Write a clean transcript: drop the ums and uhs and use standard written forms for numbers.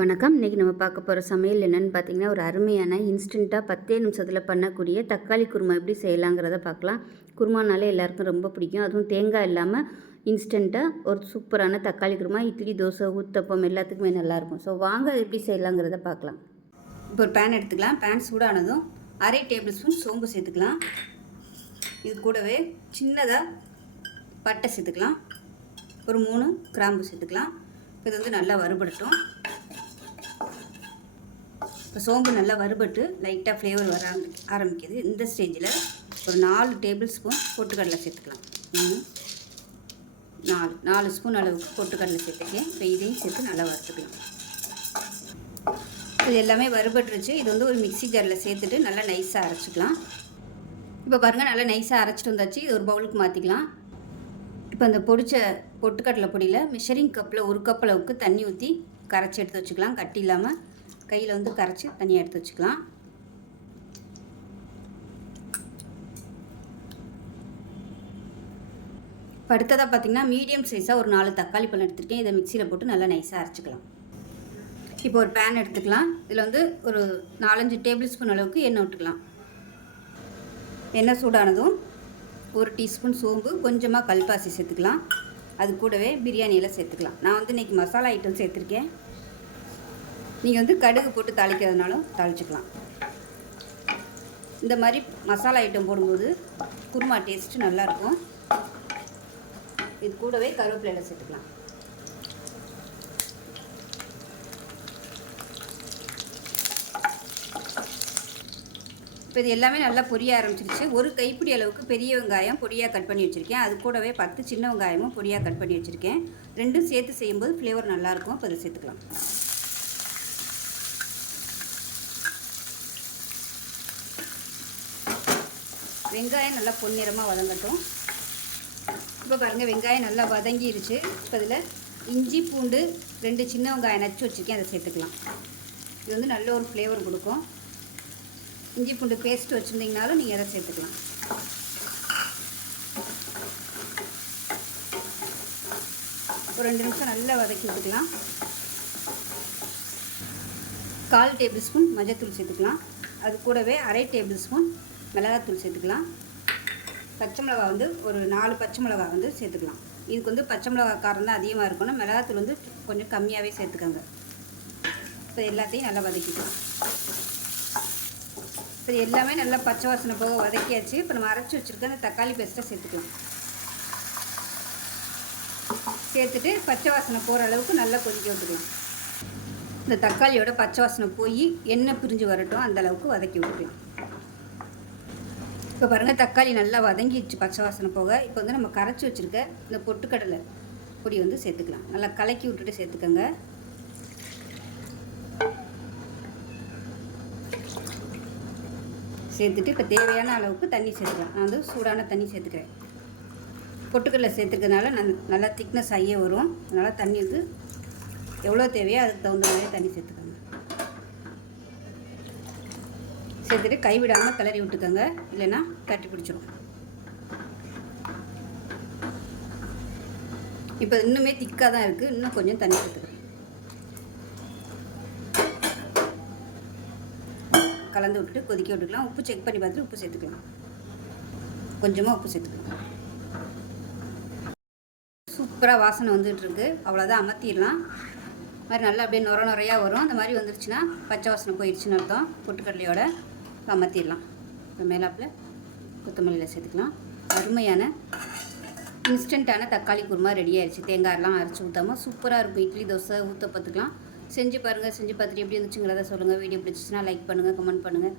வணக்கம். இன்றைக்கி நம்ம பார்க்க போகிற சமையல் என்னென்னு பார்த்தீங்கன்னா, ஒரு அருமையான இன்ஸ்டண்ட்டாக 10 நிமிஷத்தில் பண்ணக்கூடிய தக்காளி குருமா எப்படி செய்யலாங்கிறத பார்க்கலாம். குருமானாலே எல்லாருக்கும் ரொம்ப பிடிக்கும். அதுவும் தேங்காய் இல்லாமல் இன்ஸ்டண்ட்டாக ஒரு சூப்பரான தக்காளி குருமா இட்லி, தோசை, ஊத்தப்பம் எல்லாத்துக்குமே நல்லாயிருக்கும். ஸோ வாங்க அது எப்படி செய்யலாங்கிறத பார்க்கலாம். இப்போ ஒரு பேன் எடுத்துக்கலாம். பேன் சூடானதும் 1/2 டேபிள் ஸ்பூன் சோம்பு சேர்த்துக்கலாம். இது கூடவே சின்னதாக பட்டை சேர்த்துக்கலாம். ஒரு 3 கிராம்பு சேர்த்துக்கலாம். இது வந்து நல்லா வறுபடட்டும். இப்போ சோம்பு நல்லா வறுபட்டு லைட்டாக ஃப்ளேவர் வர ஆரம்பிக்குது. இந்த ஸ்டேஜில் ஒரு 4 டேபிள் ஸ்பூன் பொட்டுக்கடலை சேர்த்துக்கலாம். 4 ஸ்பூன் அளவுக்கு பொட்டுக்கடலை சேர்த்துக்கேன். இப்போ இதையும் சேர்த்து நல்லா வறுத்துக்கலாம். இது எல்லாமே வறுபட்டுருச்சு. இது வந்து ஒரு மிக்ஸி ஜாரில் சேர்த்துட்டு நல்லா நைஸாக அரைச்சிக்கலாம். இப்போ பாருங்கள், நல்லா நைஸாக அரைச்சிட்டு வந்தாச்சு. இது ஒரு பவுலுக்கு மாற்றிக்கலாம். இப்போ அந்த பொடிச்ச பொட்டுக்கடலை பொடியில் மெஷரிங் கப்பில் 1 கப் அளவுக்கு தண்ணி ஊற்றி கரைச்சி எடுத்து வச்சுக்கலாம். கட்டி இல்லாமல் கையில் வந்து கரைச்சி தனியாக எடுத்து வச்சுக்கலாம். அடுத்ததாக பார்த்திங்கன்னா மீடியம் சைஸாக ஒரு 4 தக்காளி பழம் எடுத்துருக்கேன். இதை மிக்சியில் போட்டு நல்லா நைஸாக அரைச்சிக்கலாம். இப்போ ஒரு பேன் எடுத்துக்கலாம். இதில் வந்து ஒரு 4-5 டேபிள் ஸ்பூன் அளவுக்கு எண்ணெய் விட்டுக்கலாம். எண்ணெய் சூடானதும் 1 டீஸ்பூன் சோம்பு, கொஞ்சமாக கல்பாசி சேர்த்துக்கலாம். அது கூடவே பிரியாணியில் சேர்த்துக்கலாம். நான் வந்து இன்றைக்கி மசாலா ஐட்டம் சேர்த்துருக்கேன். நீங்கள் வந்து கடுகு போட்டு தாளிக்கிறதுனாலும் தாளிச்சிக்கலாம். இந்த மாதிரி மசாலா ஐட்டம் போடும்போது குருமா டேஸ்ட்டு நல்லாயிருக்கும். இது கூடவே கருவேப்பிலையில் சேர்த்துக்கலாம். இப்போ இது எல்லாமே நல்லா பொரிய ஆரம்பிச்சிருச்சு. ஒரு கைப்பிடி அளவுக்கு பெரிய வெங்காயம் பொடியாக கட் பண்ணி வச்சுருக்கேன். அது கூடவே 10 சின்ன வெங்காயமும் பொடியாக கட் பண்ணி வச்சுருக்கேன். ரெண்டும் சேர்த்து செய்யும்போது ஃப்ளேவர் நல்லாயிருக்கும். இப்போ அதை சேர்த்துக்கலாம். வெங்காயம் நல்லா பொன்னிறமாக வதங்கட்டும். இப்போ பாருங்கள், வெங்காயம் நல்லா வதங்கிருச்சு. இப்போ இதில் இஞ்சி பூண்டு 2 சின்ன வெங்காயம் நச்சு வச்சுருக்கேன். அதை சேர்த்துக்கலாம். இது வந்து நல்ல ஒரு ஃப்ளேவர் கொடுக்கும். இஞ்சி பூண்டு பேஸ்ட் வச்சுருந்தீங்கனாலும் நீங்கள் அதை சேர்த்துக்கலாம். ஒரு 2 நிமிஷம் நல்லா வதக்கி விட்டுக்கலாம். 1/4 டேபிள் ஸ்பூன் மஞ்சள்தூள் சேர்த்துக்கலாம். அது கூடவே 1/2 டேபிள் ஸ்பூன் மிளகாத்தூள் சேர்த்துக்கலாம். பச்சை மிளகா வந்து ஒரு 4 பச்சை மிளகா வந்து சேர்த்துக்கலாம். இதுக்கு வந்து பச்சை மிளகா காரம் தான் அதிகமாக இருக்கணும். மிளகாத்தூள் வந்து கொஞ்சம் கம்மியாகவே சேர்த்துக்கோங்க. இப்போ எல்லாத்தையும் நல்லா வதக்கிக்கலாம். இப்போ எல்லாமே நல்லா பச்சை வாசனை போக வதக்கியாச்சு. இப்போ நம்ம அரைச்சி வச்சுருக்க அந்த தக்காளி பேஸ்ட்டை சேர்த்துக்கலாம். சேர்த்துட்டு பச்சை வாசனை போகிற அளவுக்கு நல்லா கொதிக்க விட்டுக்கலாம். இந்த தக்காளியோட பச்சை வாசனை போய் எண்ணெய் பிரிஞ்சு வரட்டும், அந்த அளவுக்கு வதக்கி விட்டுக்கலாம். இப்போ பாருங்கள், தக்காளி நல்லா வதங்கிடுச்சு பச்சை வாசனை போக. இப்போ வந்து நம்ம கரைச்சி வச்சுருக்க இந்த பொட்டுக்கடலை பொடி வந்து சேர்த்துக்கலாம். நல்லா கலக்கி விட்டுட்டு சேர்த்துக்கோங்க. சேர்த்துட்டு இப்போ தேவையான அளவுக்கு தண்ணி சேர்த்துக்கலாம். நான் வந்து சூடான தண்ணி சேர்த்துக்கிறேன். பொட்டுக்கடலை சேர்த்துக்கிறதுனால நல்லா திக்னஸ் ஆகியே வரும். அதனால் தண்ணி வந்து எவ்வளோ தேவையோ அதுக்கு தகுந்த மாதிரி தண்ணி சேர்த்துக்கோங்க. சேர்த்துட்டு கைவிடாமல் கிளறி விட்டுக்கோங்க, இல்லைன்னா கட்டி பிடிச்சிடும். இப்போ இன்னுமே திக்காக தான் இருக்குது. இன்னும் கொஞ்சம் தண்ணி சேர்த்துக்கிறேன். கலந்து விட்டுட்டு கொதிக்க விட்டுக்கலாம். உப்பு செக் பண்ணி பார்த்துட்டு உப்பு சேர்த்துக்கலாம். கொஞ்சமாக உப்பு சேர்த்துக்கலாம். சூப்பராக வாசனை வந்துட்டுருக்கு. அவ்வளோதான், அமர்த்திடலாம். மாதிரி நல்லா அப்படியே நுரையாக வரும். அந்த மாதிரி வந்துருச்சுன்னா பச்சை வாசனை போயிடுச்சுன்னு அர்த்தம். பொட்டுக்கடலையோட அமர்த்திடலாம். மேலாப்பில் கொத்தமல்லியில் சேர்த்துக்கலாம். அருமையான இன்ஸ்டண்ட்டான தக்காளி குருமா ரெடி ஆயிடுச்சு. தேங்காயெல்லாம் அரைச்சி ஊற்றாமல் சூப்பராக இருக்கும். இட்லி, தோசை, ஊத்தப்பத்துக்கலாம் செஞ்சு பாருங்கள். செஞ்சு பார்த்துட்டு எப்படி இருந்துச்சுங்கிறத சொல்லுங்கள். வீடியோ பிடிச்சிச்சுன்னா லைக் பண்ணுங்கள், கமெண்ட் பண்ணுங்கள்.